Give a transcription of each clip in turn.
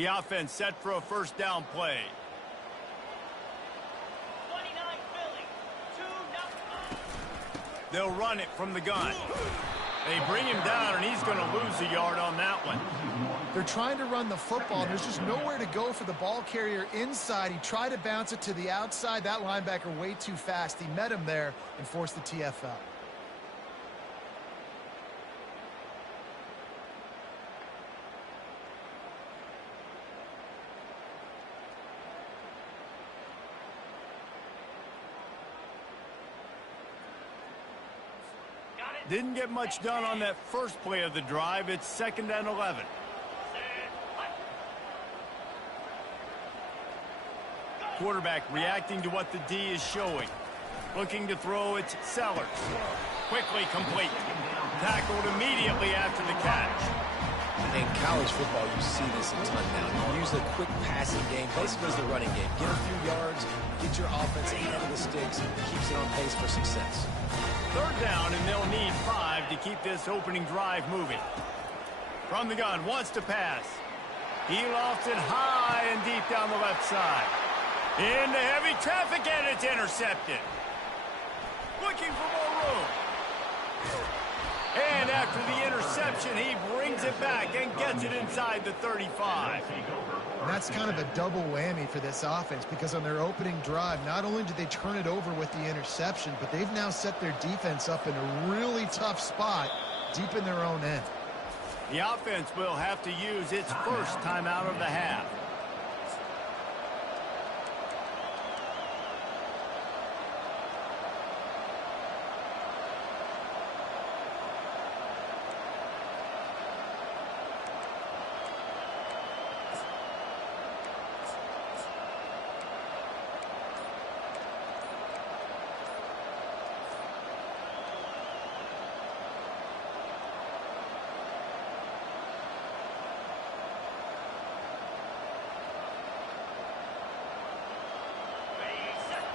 The offense set for a first down play. 29 Philly, 2-0. They'll run it from the gun. They bring him down, and he's going to lose a yard on that one. They're trying to run the football, and there's just nowhere to go for the ball carrier inside. He tried to bounce it to the outside. That linebacker way too fast. He met him there and forced the TFL. Didn't get much done on that first play of the drive. It's 2nd and 11. Quarterback reacting to what the D is showing. Looking to throw, it's Sellers. Quickly complete. Tackled immediately after the catch. In college football, you see this a ton now. You use the quick passing game, basically as the running game. Get a few yards, get your offense ahead of the sticks, keeps it on pace for success. 3rd down, and they'll need 5 to keep this opening drive moving. From the gun, wants to pass. He lofts it high and deep down the left side. Into heavy traffic, and it's intercepted. Looking for more room. And after the interception, he brings it back and gets it inside the 35. And that's kind of a double whammy for this offense, because on their opening drive, not only did they turn it over with the interception, but they've now set their defense up in a really tough spot deep in their own end. The offense will have to use its first timeout of the half.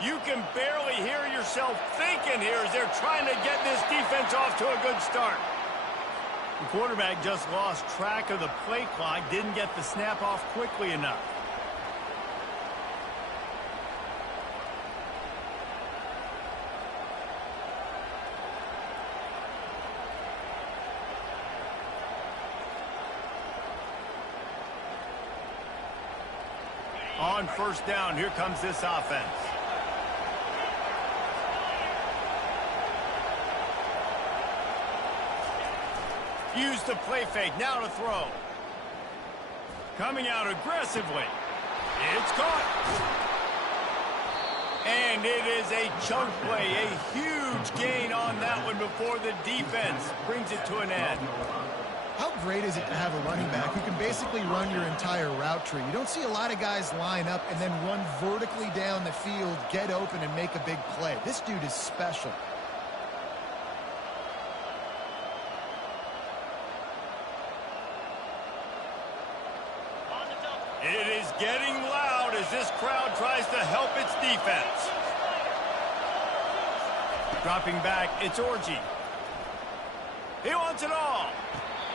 You can barely hear yourself thinking here as they're trying to get this defense off to a good start. The quarterback just lost track of the play clock, didn't get the snap off quickly enough. On 1st down, here comes this offense. Use the play fake, now to throw. Coming out aggressively. It's caught. And it is a chunk play, a huge gain on that one before the defense brings it to an end. How great is it to have a running back who can basically run your entire route tree? You don't see a lot of guys line up and then run vertically down the field, get open, and make a big play. This dude is special. It is getting loud as this crowd tries to help its defense. Dropping back, it's Orji. He wants it all.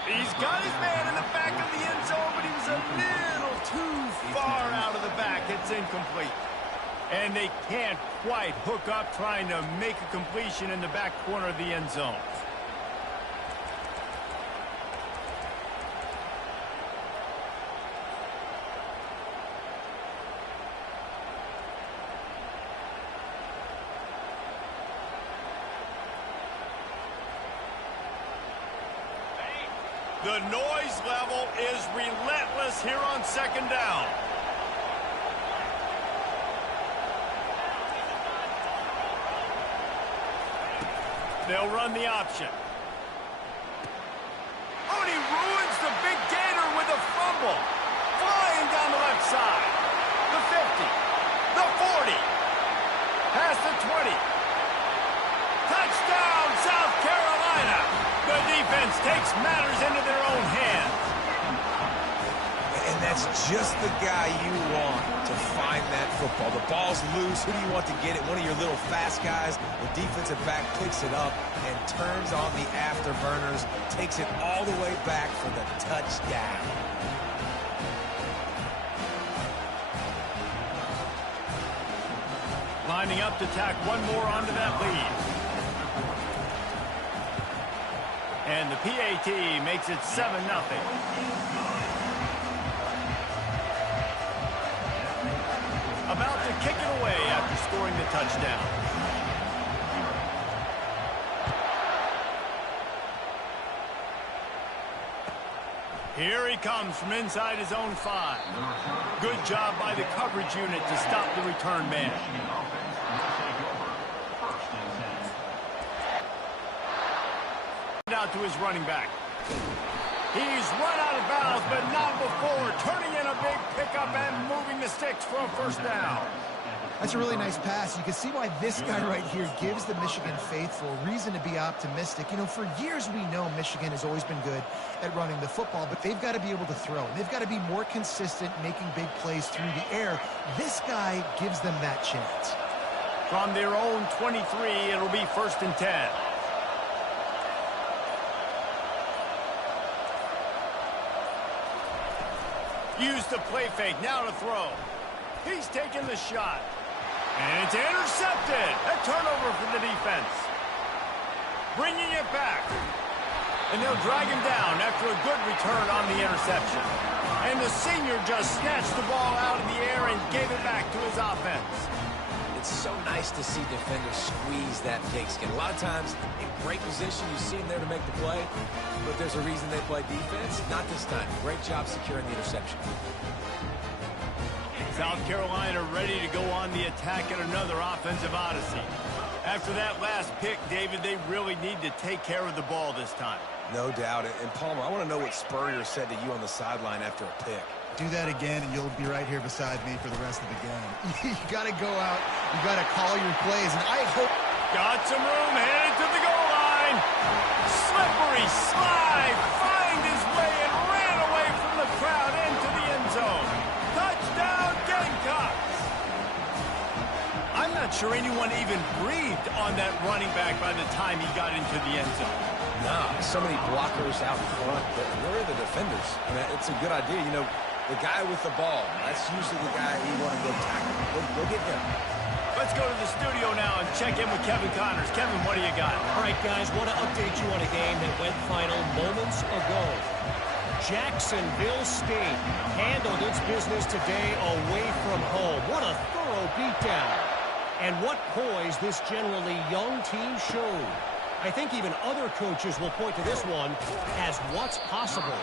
He's got his man in the back of the end zone, but he was a little too far out of the back. It's incomplete. And they can't quite hook up trying to make a completion in the back corner of the end zone. The noise level is relentless here on 2nd down. They'll run the option. Oh, and he ruins the big gator with a fumble. Flying down the left side. The 50. The 40. Past the 20. Touchdown, South Carolina. The defense takes matters into their own hands. And that's just the guy you want to find that football. The ball's loose. Who do you want to get it? One of your little fast guys. The defensive back picks it up and turns on the afterburners, takes it all the way back for the touchdown. Lining up to tack one more onto that lead. And the PAT makes it 7-0. About to kick it away after scoring the touchdown. Here he comes from inside his own 5. Good job by the coverage unit to stop the return man. Out to his running back. He's run out of bounds, but not before turning in a big pickup and moving the sticks for a first down. That's a really nice pass. You can see why this guy right here gives the Michigan faithful reason to be optimistic. You know, for years we know Michigan has always been good at running the football, but they've got to be able to throw. They've got to be more consistent making big plays through the air. This guy gives them that chance. From their own 23, it'll be 1st and 10. Use the play fake, now to throw. He's taking the shot. And it's intercepted. A turnover for the defense. Bringing it back. And they'll drag him down after a good return on the interception. And the senior just snatched the ball out of the air and gave it back to his offense. It's so nice to see defenders squeeze that pigskin. A lot of times, in great position, you see them there to make the play, but there's a reason they play defense. Not this time. Great job securing the interception. South Carolina ready to go on the attack at another offensive odyssey. After that last pick, David, they really need to take care of the ball this time. No doubt. And Palmer, I want to know what Spurrier said to you on the sideline after a pick. Do that again, and you'll be right here beside me for the rest of the game. You got to go out. You got to call your plays, and I hope... Got some room, headed to the goal line. Slippery slide, find his way and ran away from the crowd into the end zone. Touchdown, Gamecocks. I'm not sure anyone even breathed on that running back by the time he got into the end zone. No, so many blockers out in front. But where are the defenders? I mean, it's a good idea. You know, the guy with the ball, that's usually the guy you want to go tackle. Go get him. Let's go to the studio now and check in with Kevin Connors. Kevin, what do you got? All right, guys, want to update you on a game that went final moments ago. Jacksonville State handled its business today away from home. What a thorough beatdown. And what poise this generally young team showed. I think even other coaches will point to this one as what's possible.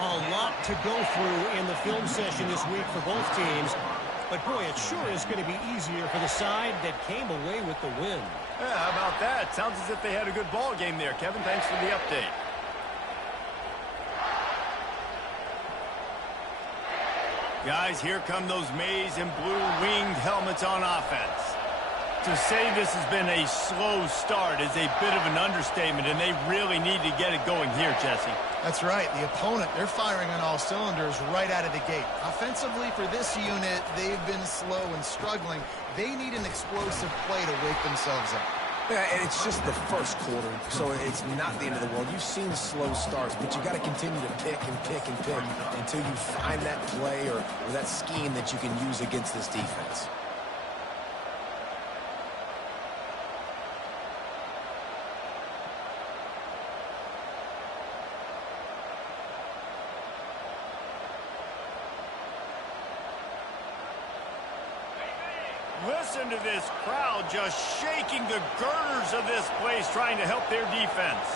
A lot to go through in the film session this week for both teams. But, boy, it sure is going to be easier for the side that came away with the win. Yeah, how about that? Sounds as if they had a good ball game there. Kevin, thanks for the update. Guys, here come those maize and blue winged helmets on offense. To say this has been a slow start is a bit of an understatement, and they really need to get it going here, Jesse. That's right. The opponent, they're firing on all cylinders right out of the gate. Offensively, for this unit, they've been slow and struggling. They need an explosive play to wake themselves up. Yeah, and it's just the first quarter, so it's not the end of the world. You've seen slow starts, but you got to continue to pick and pick and pick until you find that play or that scheme that you can use against this defense. Listen to this crowd just shaking the girders of this place, trying to help their defense.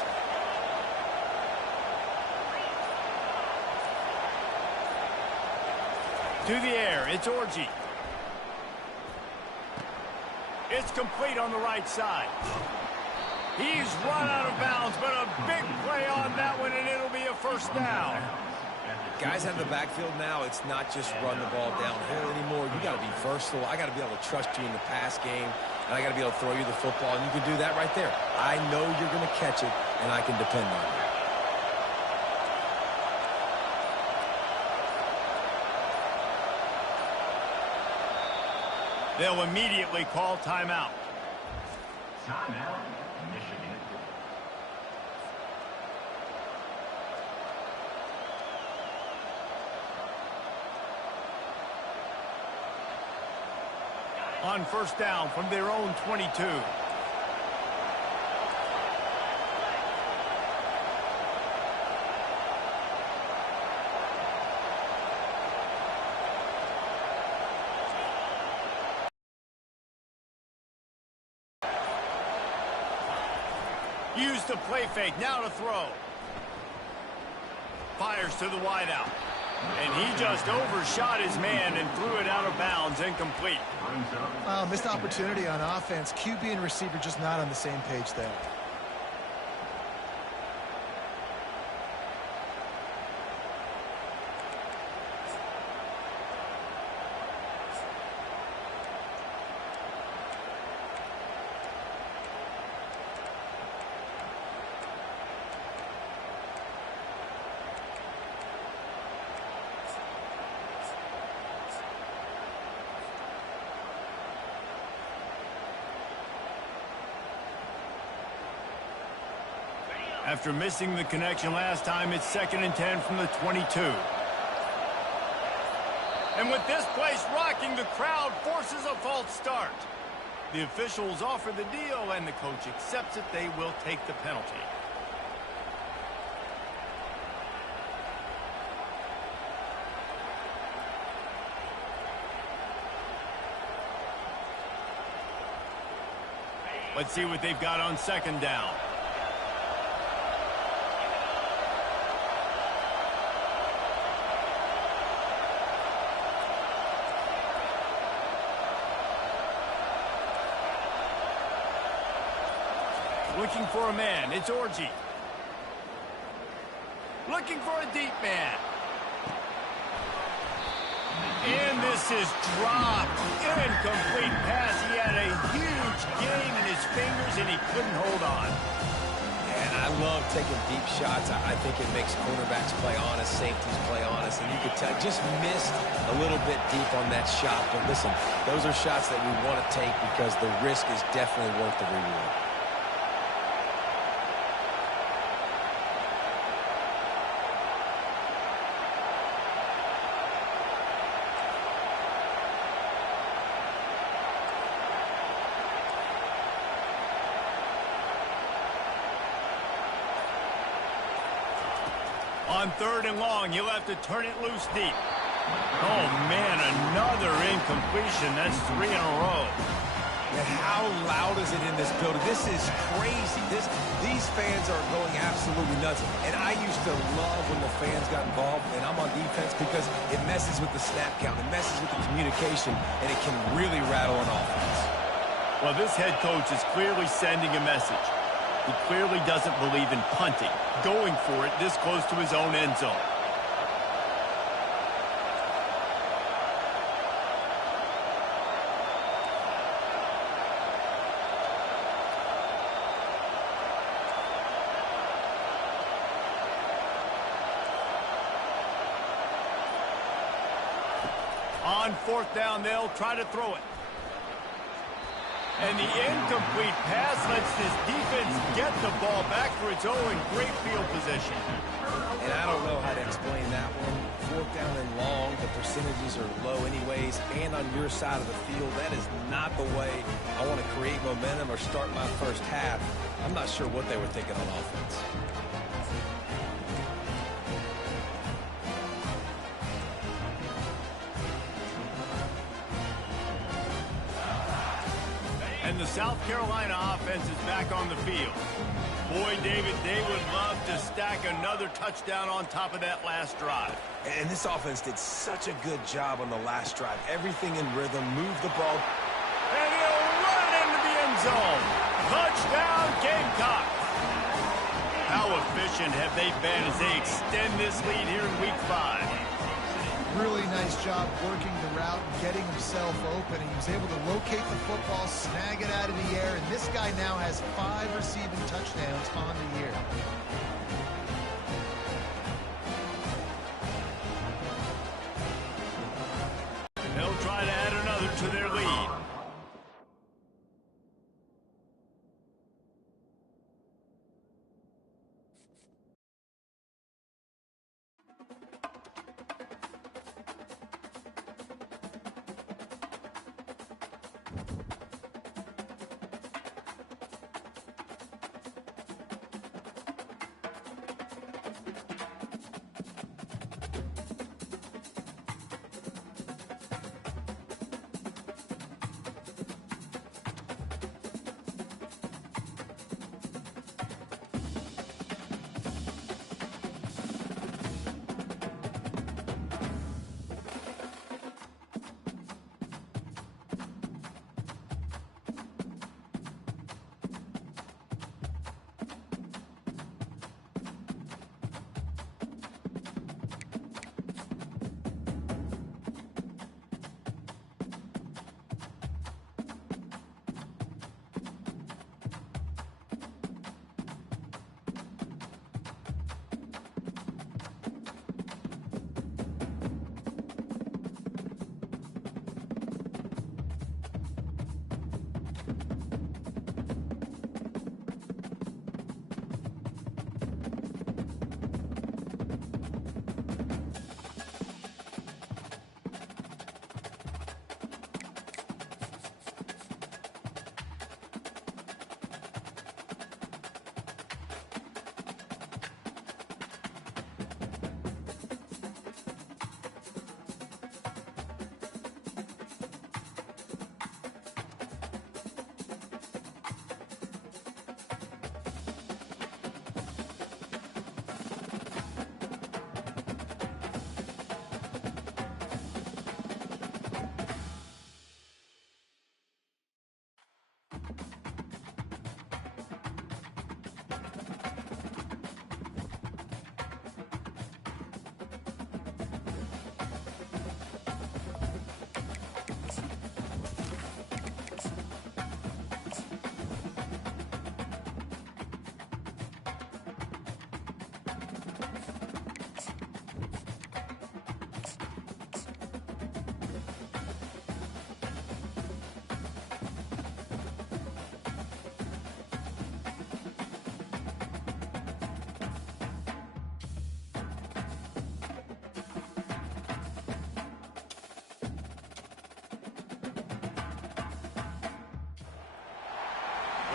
To the air, it's Orji. It's complete on the right side. He's run out of bounds, but a big play on that one, and it'll be a first down. Guys out of the backfield now, it's not just run the ball downhill anymore. You got to be versatile. I got to be able to trust you in the pass game, and I got to be able to throw you the football, and you can do that right there. I know you're going to catch it, and I can depend on you. They'll immediately call timeout. Timeout, Michigan. on first down from their own 22. Use the play fake, now to throw. Fires to the wideout. And he just overshot his man and threw it out of bounds, incomplete. Missed opportunity on offense. QB and receiver just not on the same page there. After missing the connection last time, it's 2nd and 10 from the 22. And with this place rocking, the crowd forces a false start. The officials offer the deal, and the coach accepts it. They will take the penalty. Let's see what they've got on 2nd down. Looking for a man, it's Orji. Looking for a deep man. And this is dropped. Incomplete pass. He had a huge gain in his fingers and he couldn't hold on. And I love taking deep shots. I think it makes cornerbacks play honest, safeties play honest. And you could tell, just missed a little bit deep on that shot. But listen, those are shots that we want to take because the risk is definitely worth the reward. On 3rd and long, you'll have to turn it loose deep. Oh, man, another incompletion. That's 3 in a row. And how loud is it in this building? This is crazy. These fans are going absolutely nuts. And I used to love when the fans got involved, and I'm on defense, because it messes with the snap count. It messes with the communication, and it can really rattle an offense. Well, this head coach is clearly sending a message. He clearly doesn't believe in punting, going for it this close to his own end zone. On 4th down, they'll try to throw it. And the incomplete pass lets this defense get the ball back for its own great field position. And I don't know how to explain that one. 4th down and long, the percentages are low anyways, and on your side of the field, that is not the way I want to create momentum or start my first half. I'm not sure what they were thinking on offense. And the South Carolina offense is back on the field. Boy, David, they would love to stack another touchdown on top of that last drive. And this offense did such a good job on the last drive. Everything in rhythm, moved the ball. And he'll run into the end zone. Touchdown, Gamecock. How efficient have they been as they extend this lead here in Week 5? Really nice job working the route and getting himself open. He was able to locate the football, snag it out of the air, and this guy now has 5 receiving touchdowns on the year. They'll try to add another to their lead.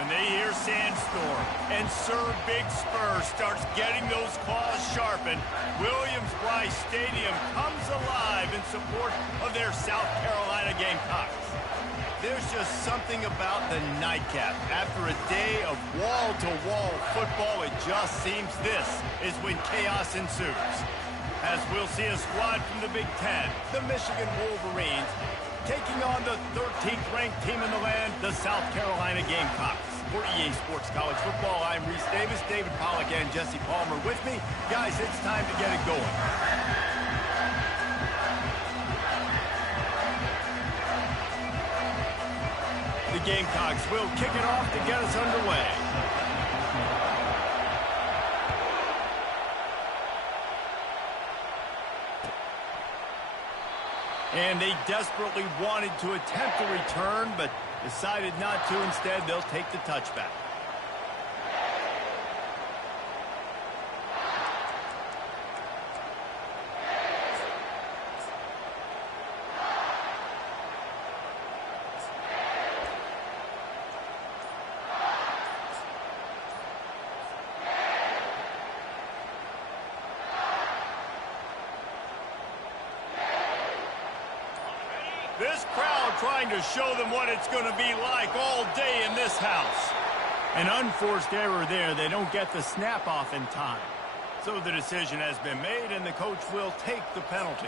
When they hear Sandstorm and Sir Big Spur starts getting those claws sharpened, Williams-Brice Stadium comes alive in support of their South Carolina Gamecocks. There's just something about the nightcap. After a day of wall-to-wall football, it just seems this is when chaos ensues. As we'll see a squad from the Big Ten, the Michigan Wolverines, taking on the 13th ranked team in the land, the South Carolina Gamecocks. For EA Sports College Football, I'm Reese Davis, David Pollack, and Jesse Palmer with me. Guys, it's time to get it going. The Gamecocks will kick it off to get us underway. And they desperately wanted to attempt a return, but decided not to. Instead, they'll take the touchback. This crowd trying to show them what it's going to be like all day in this house. An unforced error there. They don't get the snap off in time. So the decision has been made, and the coach will take the penalty.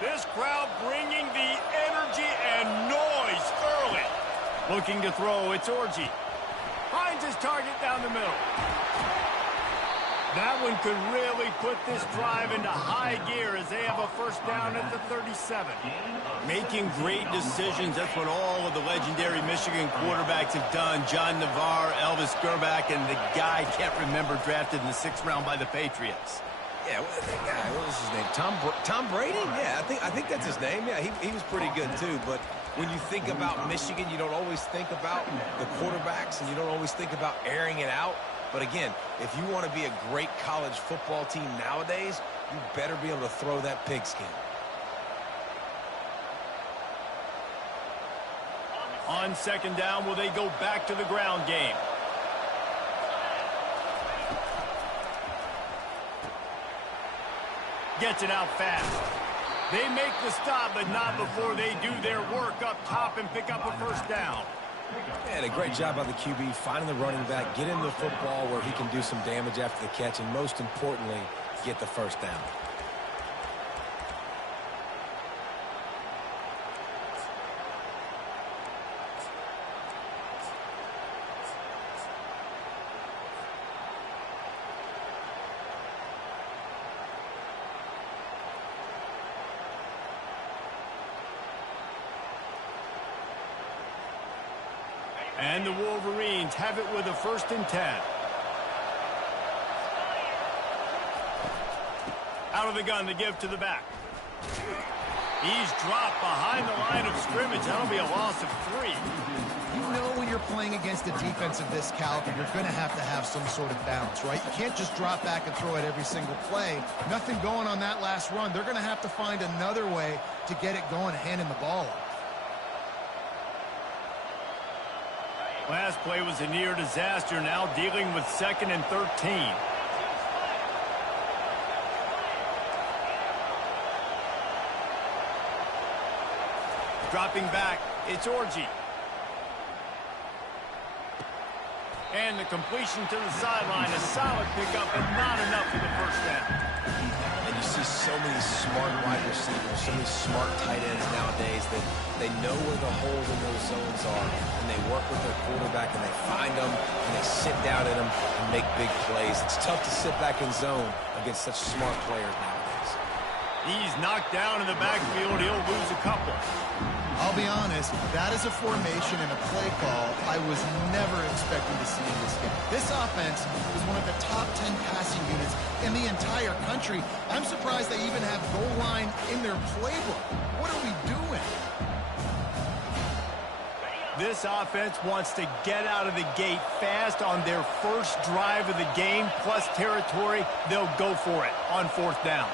This crowd bringing the energy and noise early. Looking to throw, it's Orji. Finds his target down the middle. That one could really put this drive into high gear as they have a first down at the 37. Making great decisions, that's what all of the legendary Michigan quarterbacks have done. John Navarre, Elvis Gerbach, and the guy I can't remember drafted in the 6th round by the Patriots. Yeah, that guy, what was his name? Tom Brady? Yeah, I think that's his name. Yeah, he was pretty good too. But when you think about Michigan, you don't always think about the quarterbacks, and you don't always think about airing it out. But again, if you want to be a great college football team nowadays, you better be able to throw that pigskin. On second down, will they go back to the ground game? Gets it out fast. They make the stop, but not before they do their work up top and pick up a first down. And a great job by the QB, finding the running back, get him the football where he can do some damage after the catch, and most importantly, get the first down. And the Wolverines have it with a 1st and 10. Out of the gun to give to the back. He's dropped behind the line of scrimmage. That'll be a loss of 3. You know when you're playing against a defense of this caliber, you're going to have some sort of balance, right? You can't just drop back and throw it every single play. Nothing going on that last run. They're going to have to find another way to get it going, handing the ball off. Last play was a near disaster, now dealing with 2nd and 13. Dropping back, it's Orji. And the completion to the sideline, a solid pickup, but not enough for the first down. And you see so many smart wide receivers, so many smart tight ends nowadays that they know where the holes in those zones are, and they work with their quarterback, and they find them, and they sit down in them and make big plays. It's tough to sit back in zone against such smart players nowadays. He's knocked down in the backfield. He'll lose a couple. I'll be honest, that is a formation and a play call I was never expecting to see in this game. This offense is one of the top 10 passing units in the entire country. I'm surprised they even have goal line in their playbook. What are we doing? This offense wants to get out of the gate fast on their first drive of the game, plus territory. They'll go for it on 4th down.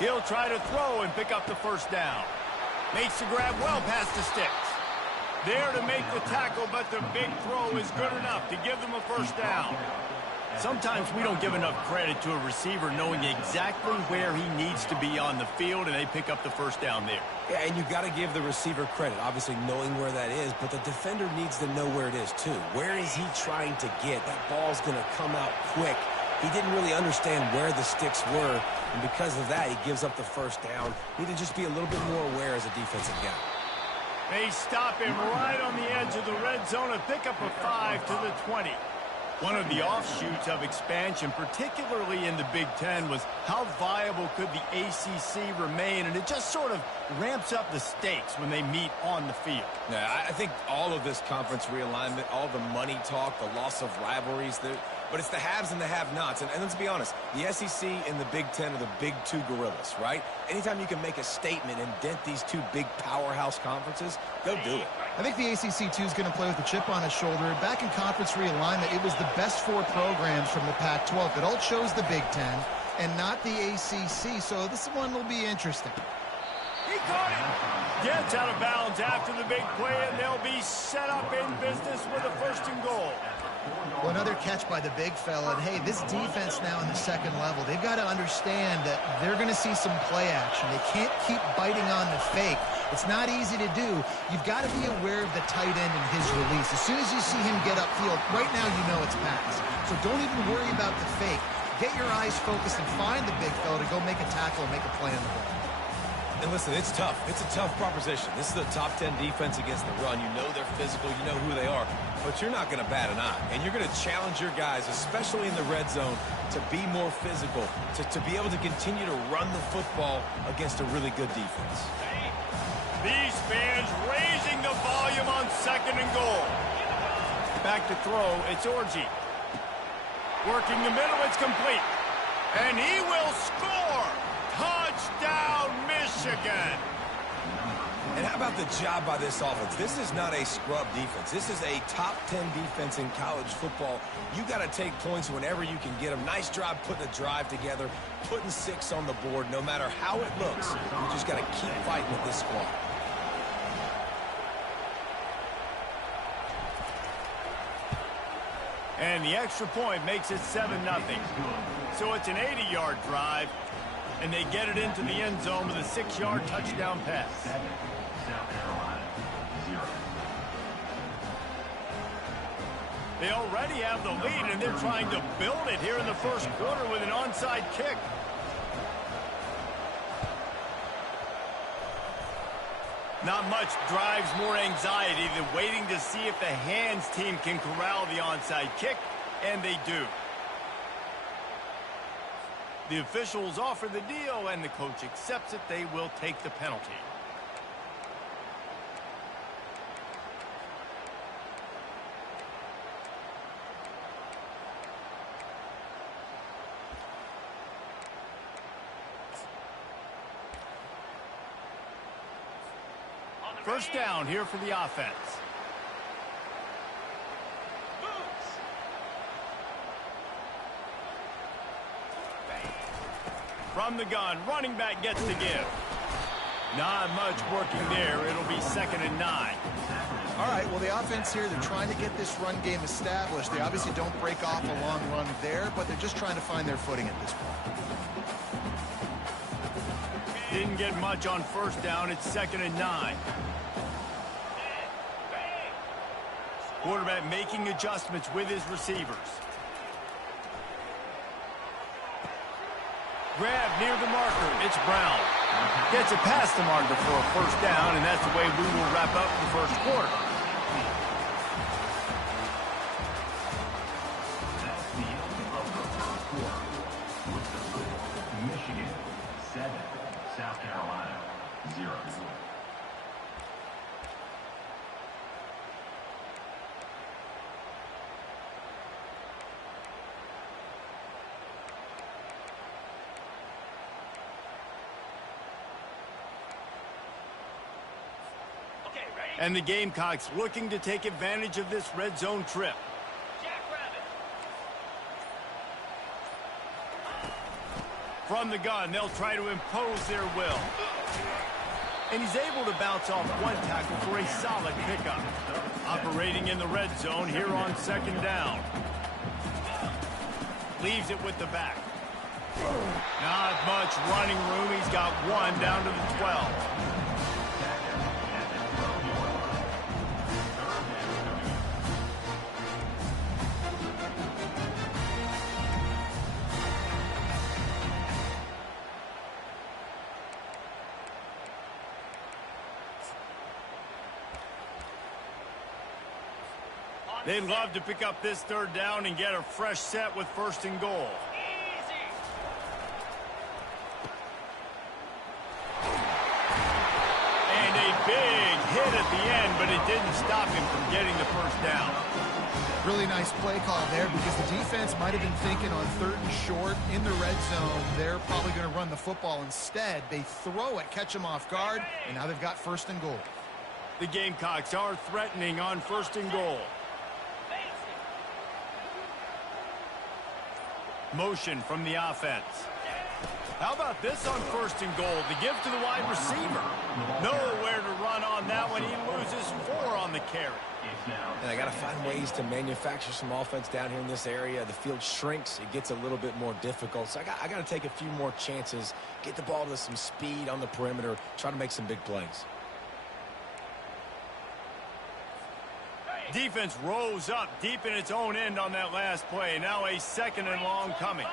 He'll try to throw and pick up the 1st down. Makes the grab well past the sticks. There to make the tackle, but the big throw is good enough to give them a 1st down. Sometimes we don't give enough credit to a receiver knowing exactly where he needs to be on the field, and they pick up the 1st down there. Yeah, and you got to give the receiver credit, obviously knowing where that is, but the defender needs to know where it is too. Where is he trying to get? That ball's going to come out quick. He didn't really understand where the sticks were, and because of that, he gives up the 1st down. Need to just be a little bit more aware as a defensive guy. They stop him right on the edge of the red zone and pick up a 5 to the 20. One of the offshoots of expansion, particularly in the Big Ten, was how viable could the ACC remain, and it just sort of ramps up the stakes when they meet on the field. Yeah, I think all of this conference realignment, all the money talk, the loss of rivalries, but it's the haves and the have-nots. And let's be honest, the SEC and the Big Ten are the big two gorillas, right? Anytime you can make a statement and dent these two big powerhouse conferences, go do it. I think the ACC, too, is going to play with a chip on his shoulder. Back in conference realignment, it was the best 4 programs from the Pac-12 that all chose the Big Ten and not the ACC, so this one will be interesting. He caught it. Gets out of bounds after the big play, and they'll be set up in business with a 1st and goal. Well, another catch by the big fella. And, hey, this defense now in the 2nd level, they've got to understand that they're going to see some play action. They can't keep biting on the fake. It's not easy to do. You've got to be aware of the tight end and his release. As soon as you see him get upfield, right now you know it's pass. So don't even worry about the fake. Get your eyes focused and find the big fella to go make a tackle and make a play on the ball. And listen, it's tough. It's a tough proposition. This is a top 10 defense against the run. You know they're physical. You know who they are. But you're not going to bat an eye. And you're going to challenge your guys, especially in the red zone, to be more physical, to be able to continue to run the football against a really good defense. These fans raising the volume on 2nd and goal. Back to throw, it's Orji. Working the middle, it's complete. And he will score! Touchdown, Michigan! And how about the job by this offense? This is not a scrub defense. This is a top 10 defense in college football. You got to take points whenever you can get them. Nice job putting a drive together, putting 6 on the board. No matter how it looks, you just got to keep fighting with this squad. And the extra point makes it 7-0. So it's an 80-yard drive, and they get it into the end zone with a 6-yard touchdown pass. They already have the lead, and they're trying to build it here in the 1st quarter with an onside kick. Not much drives more anxiety than waiting to see if the hands team can corral the onside kick, and they do. The officials offer the deal, and the coach accepts it. They will take the penalty. First down here for the offense. From the gun, running back gets the give. Not much working there. It'll be 2nd and 9. All right, well, the offense here, they're trying to get this run game established. They obviously don't break off a long run there, but they're just trying to find their footing at this point. Didn't get much on 1st down. It's 2nd and 9. Quarterback making adjustments with his receivers. Grab near the marker. It's Brown. Gets it past the marker for a 1st down, and that's the way we will wrap up the 1st quarter. And the Gamecocks looking to take advantage of this red zone trip. From the gun, they'll try to impose their will. And he's able to bounce off one tackle for a solid pickup. Operating in the red zone here on second down. Leaves it with the back. Not much running room. He's got one down to the 12. They'd love to pick up this third down and get a fresh set with first and goal. And a big hit at the end, but it didn't stop him from getting the first down. Really nice play call there because the defense might have been thinking on third and short in the red zone. They're probably going to run the football instead. They throw it, catch them off guard, and now they've got first and goal. The Gamecocks are threatening on first and goal. Motion from the offense. How about this on first and goal? The give to the wide receiver. Nowhere to run on that one. He loses 4 on the carry. And I got to find ways to manufacture some offense down here in this area. The field shrinks. It gets a little bit more difficult. So I got to take a few more chances, get the ball to some speed on the perimeter, try to make some big plays. Defense rose up deep in its own end on that last play. Now a second and long coming.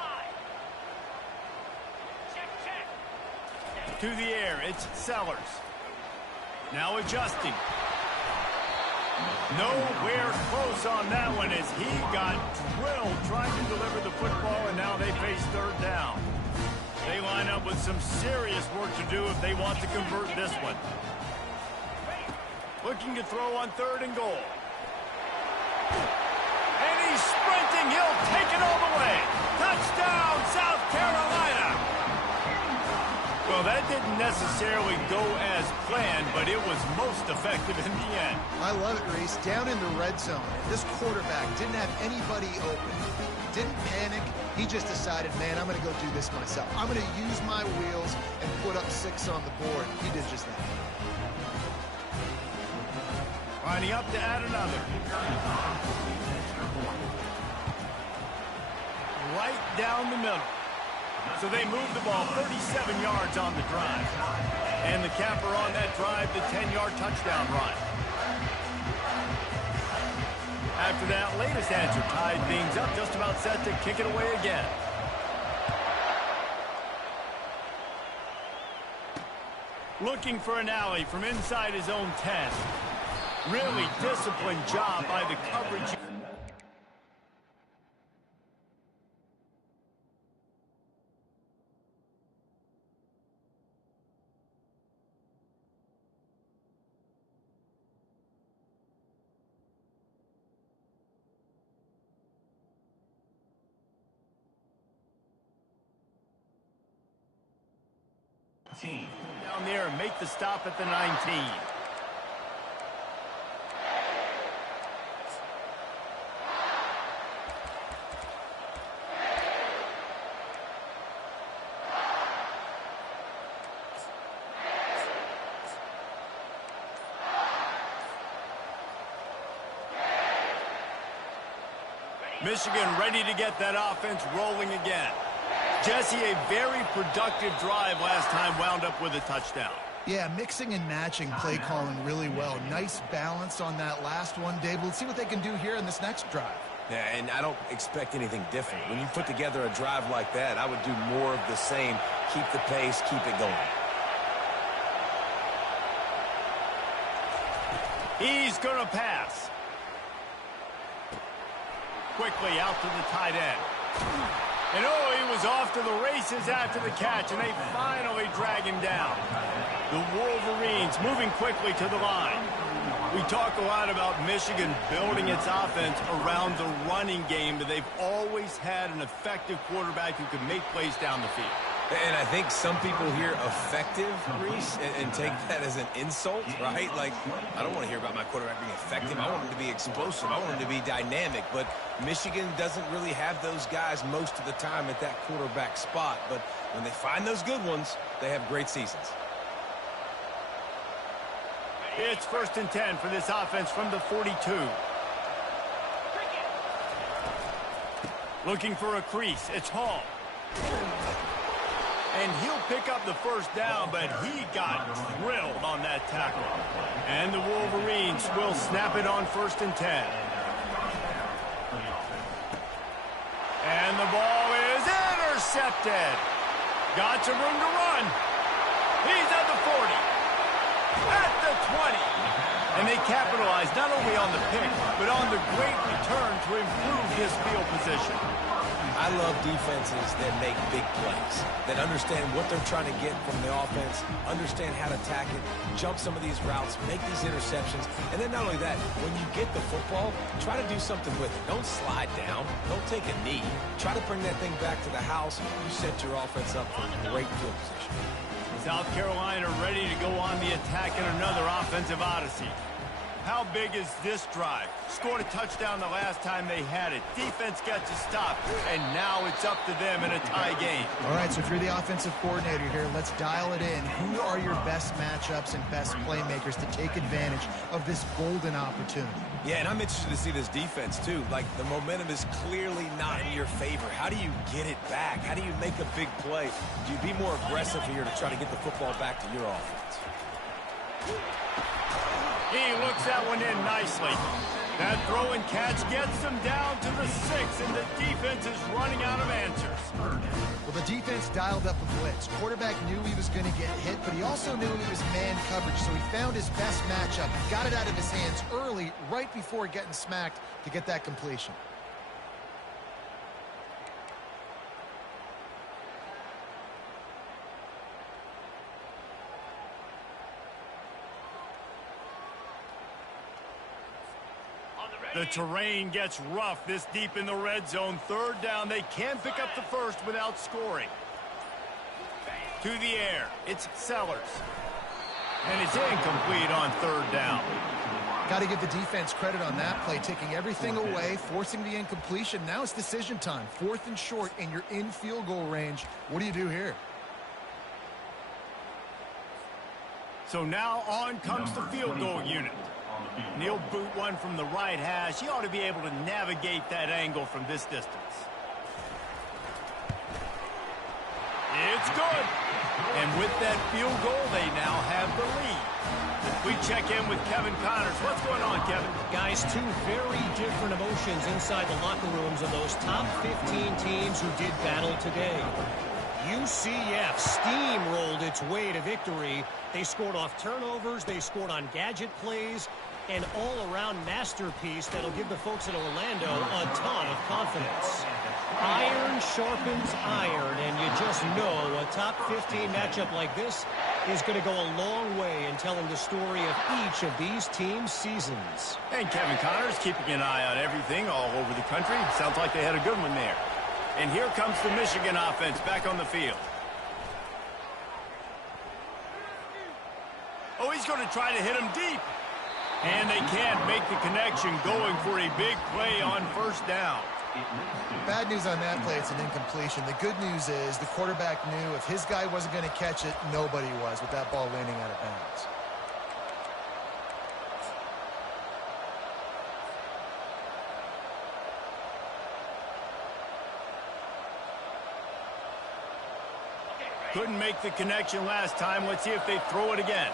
To the air, it's Sellers. Now adjusting. Nowhere close on that one as he got drilled trying to deliver the football, and now they face third down. They line up with some serious work to do if they want to convert this one. Looking to throw on third and goal. And he's sprinting. He'll take it all the way. Touchdown, South Carolina. Well, that didn't necessarily go as planned, but it was most effective in the end. I love it, Reese. Down in the red zone, this quarterback didn't have anybody open. Didn't panic. He just decided, man, I'm going to go do this myself. I'm going to use my wheels and put up 6 on the board. He did just that. Lining up to add another. Right down the middle. So they move the ball 37 yards on the drive. And the capper on that drive, the 10-yard touchdown run. After that latest answer tied things up, just about set to kick it away again. Looking for an alley from inside his own 10. Really disciplined job by the coverage. Down there and make the stop at the 19. Michigan ready to get that offense rolling again. Jesse, a very productive drive last time wound up with a touchdown. Yeah, mixing and matching play calling really well. Nice balance on that last one, Dave. Let's see what they can do here in this next drive. Yeah, and I don't expect anything different. When you put together a drive like that, I would do more of the same. Keep the pace, keep it going. He's going to pass. Quickly out to the tight end. And oh, he was off to the races after the catch, and they finally drag him down. The Wolverines moving quickly to the line. We talk a lot about Michigan building its offense around the running game, but they've always had an effective quarterback who can make plays down the field. And I think some people hear effective, Reese, and take that as an insult, right? Like, I don't want to hear about my quarterback being effective. I want him to be explosive. I want him to be dynamic. But Michigan doesn't really have those guys most of the time at that quarterback spot. But when they find those good ones, they have great seasons. It's 1st and 10 for this offense from the 42. Looking for a crease. It's Hall. And he'll pick up the first down, but he got drilled on that tackle. And the Wolverines will snap it on 1st and 10. And the ball is intercepted. Got some room to run. He's at the 40. At the 20. And they capitalized not only on the pick, but on the great return to improve his field position. I love defenses that make big plays, that understand what they're trying to get from the offense, understand how to attack it, jump some of these routes, make these interceptions, and then not only that, when you get the football, try to do something with it. Don't slide down. Don't take a knee. Try to bring that thing back to the house. You set your offense up for great field position. South Carolina ready to go on the attack in another offensive odyssey. How big is this drive? Scored a touchdown the last time they had it. Defense got to stop, and now it's up to them in a tie game. All right, so if you're the offensive coordinator here, let's dial it in. Who are your best matchups and best playmakers to take advantage of this golden opportunity? Yeah, and I'm interested to see this defense, too. Like, the momentum is clearly not in your favor. How do you get it back? How do you make a big play? Do you be more aggressive here to try to get the football back to your offense? He looks that one in nicely. That throw and catch gets them down to the 6, and the defense is running out of answers. Well, the defense dialed up a blitz. Quarterback knew he was going to get hit, but he also knew it was man coverage, so he found his best matchup. He got it out of his hands early, right before getting smacked to get that completion. The terrain gets rough this deep in the red zone. 3rd down. They can't pick up the first without scoring. To the air. It's Sellers. And it's incomplete on 3rd down. Got to give the defense credit on that play, taking everything away, forcing the incompletion. Now it's decision time. 4th and short, and you're in field goal range. What do you do here? So now on comes the field goal unit. And he'll boot one from the right hash. He ought to be able to navigate that angle from this distance. It's good. And with that field goal, they now have the lead. We check in with Kevin Connors. What's going on, Kevin? Guys, 2 very different emotions inside the locker rooms of those top 15 teams who did battle today. UCF steamrolled its way to victory. They scored off turnovers. They scored on gadget plays. An all-around masterpiece that'll give the folks in Orlando a ton of confidence. Iron sharpens iron, and you just know a top 15 matchup like this is going to go a long way in telling the story of each of these teams' seasons. And Kevin Connors keeping an eye on everything all over the country. Sounds like they had a good one there. And here comes the Michigan offense back on the field. Oh, he's going to try to hit him deep. And they can't make the connection, going for a big play on 1st down. Bad news on that play, it's an incompletion. The good news is the quarterback knew if his guy wasn't going to catch it, nobody was with that ball landing out of bounds. Couldn't make the connection last time. Let's see if they throw it again.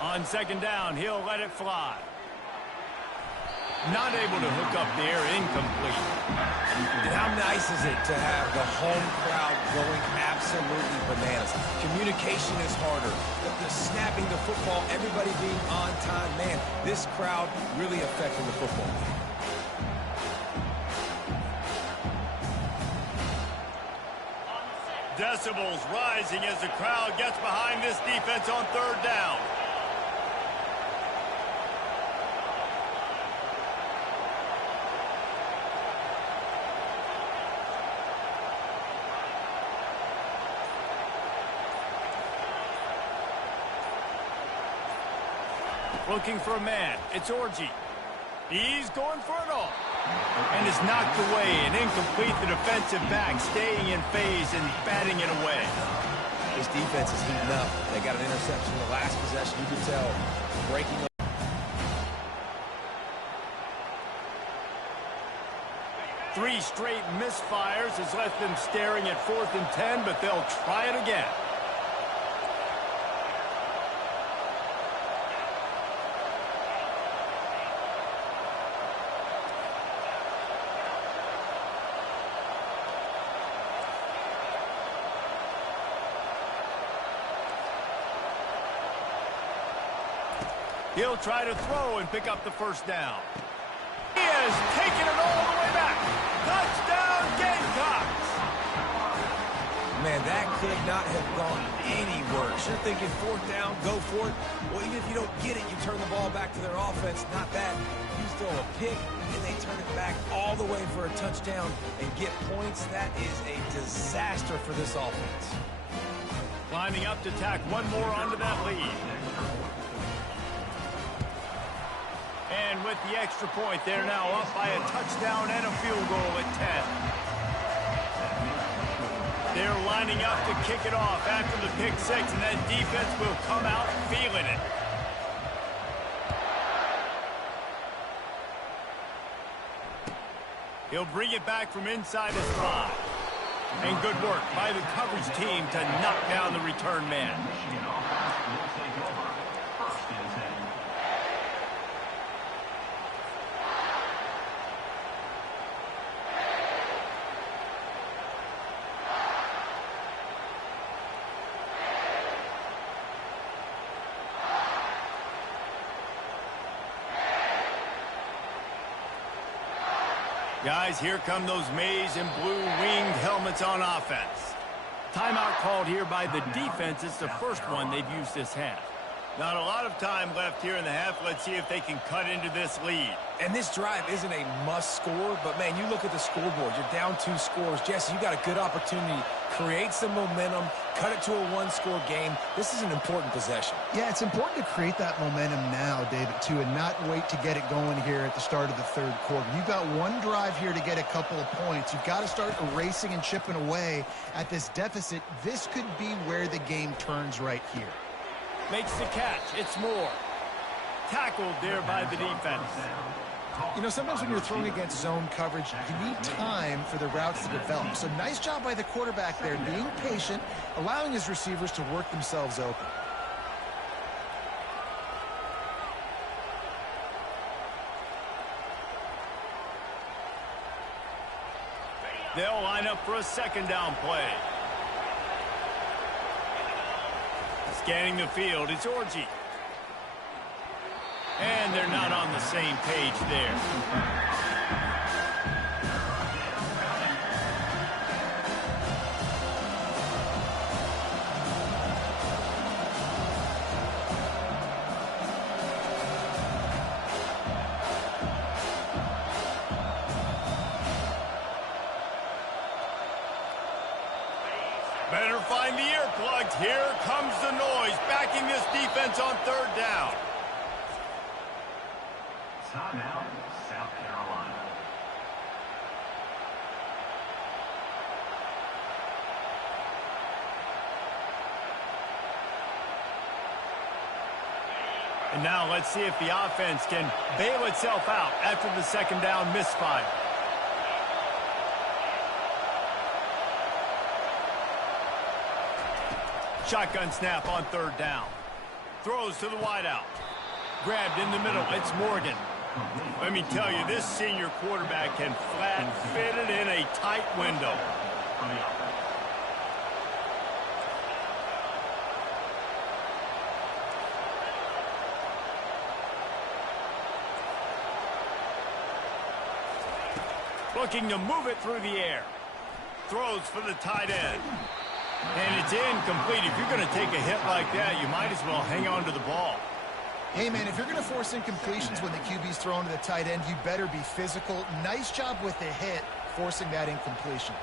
On 2nd down, he'll let it fly. Not able to hook up there, incomplete. And how nice is it to have the home crowd going absolutely bananas? Communication is harder. The snapping the football, everybody being on time. Man, this crowd really affecting the football game. Decibels rising as the crowd gets behind this defense on 3rd down. Looking for a man. It's Orgy. He's going for it all. And is knocked away and incomplete. The defensive back staying in phase and batting it away. This defense is heating up. They got an interception in the last possession. You can tell. Breaking up. Three straight misfires has left them staring at 4th and 10, but they'll try it again. He'll try to throw and pick up the first down. He has taken it all the way back. Touchdown, Gamecocks! Man, that could not have gone any worse. You're thinking 4th down, go for it. Well, even if you don't get it, you turn the ball back to their offense. Not that. You throw a pick, and they turn it back all the way for a touchdown and get points. That is a disaster for this offense. Lining up to tack one more onto that lead. And with the extra point, they're now up by a touchdown and a field goal at 10. They're lining up to kick it off after the pick six, and that defense will come out feeling it. He'll bring it back from inside his 5. And good work by the coverage team to knock down the return man. Guys, here come those maize and blue winged helmets on offense. Timeout called here by the defense. It's the first one they've used this half. Not a lot of time left here in the half. Let's see if they can cut into this lead. And this drive isn't a must score, but, man, you look at the scoreboard. You're down 2 scores. Jesse, you got a good opportunity. Create some momentum. Cut it to a 1-score game. This is an important possession. Yeah, it's important to create that momentum now, David, too, and not wait to get it going here at the start of the 3rd quarter. You've got one drive here to get a couple of points. You've got to start erasing and chipping away at this deficit. This could be where the game turns right here. Makes the catch. It's Moore. Tackled there by the defense. You know, sometimes when you're throwing against zone coverage, you need time for the routes to develop. So nice job by the quarterback there, being patient, allowing his receivers to work themselves open. They'll line up for a 2nd down play. Scanning the field, it's Orgy. And they're not on the same page there. Better find the earplugs. Here comes the noise, backing this defense on 3rd down. Timeout, South Carolina. And now let's see if the offense can bail itself out after the 2nd down misfire. Shotgun snap on 3rd down. Throws to the wideout. Grabbed in the middle. It's Morgan. Let me tell you, this senior quarterback can flat fit it in a tight window. Looking to move it through the air. Throws for the tight end. And it's incomplete. If you're going to take a hit like that, you might as well hang on to the ball. Hey, man, if you're going to force incompletions when the QB's thrown to the tight end, you better be physical. Nice job with the hit, forcing that incompletion.